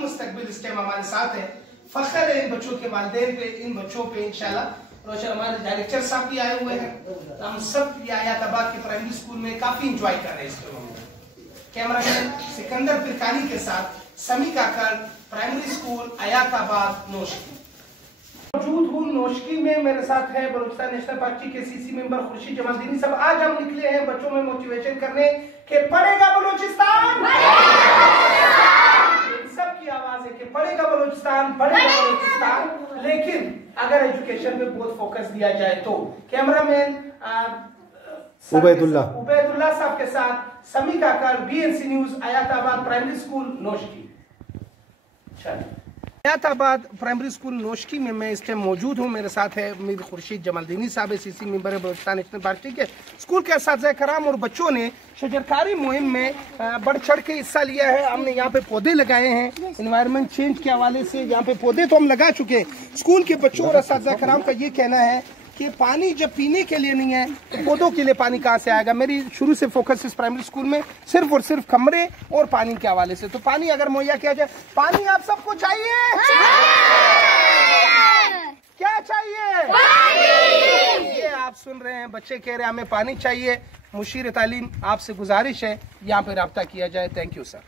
मुस्तकबिल इस टाइम हमारे साथ है। फख्र है इन बच्चों के वालिदैन पे, इन बच्चों पे इंशाल्लाह। रोशन हमारे डायरेक्टर साहब भी आए हुए हैं। तो हम सब हयाताबाद के प्राइमरी स्कूल में काफी इंजॉय कर रहे हैं इस फिल्म को। कैमरामैन सिकंदर पिरकानी के साथ समी काकर, प्राइमरी स्कूल हयाताबाद नोशकी। मौजूद हूँ नोशकी में, मेरे साथ है बलूचिस्तान नेशनल पार्टी के सीसी मेंबर खुर्शीद जमालदीनी साहब। आज हम निकले हैं बच्चों में मोटिवेशन करने के पढ़ेगा बलूचिस्तान, सबकी आवाज है कि पढ़ेगा बलूचिस्तान, पढ़ेगा बलूचिस्तान। लेकिन अगर एजुकेशन पे बहुत फोकस दिया जाए तो कैमरामैन उबैदुल्लाह साहब के साथ समी काकर, BNC news Hayatabad primary school Noshki. Hayatabad primary school Noshki में मैं इस टाइम मौजूद हूँ। मेरे साथ है मीर खुर्शीद जमालदीनी साहब, सीसी मेंबर है बलूचिस्तान नेशनल पार्टी के। स्कूल के असातिज़ा कराम और बच्चों ने शजरकारी मुहिम में बढ़ चढ़ के हिस्सा लिया है। हमने यहाँ पे पौधे लगाए हैं, एनवायरनमेंट चेंज के हवाले से यहाँ पे पौधे तो हम लगा चुके हैं। स्कूल के बच्चों और असातिज़ा कराम का ये कहना है कि पानी जब पीने के लिए नहीं है तो पौधों के लिए पानी कहाँ से आएगा। मेरी शुरू से फोकस इस प्राइमरी स्कूल में सिर्फ और सिर्फ कमरे और पानी के हवाले से। तो पानी अगर मुहैया किया जाए, पानी आप सबको चाहिए? क्या चाहिए? ये आप सुन रहे हैं, बच्चे कह रहे हैं हमें पानी चाहिए। मुशीर तालीम आपसे गुजारिश है यहाँ पे राब्ता किया जाए। Thank you sir.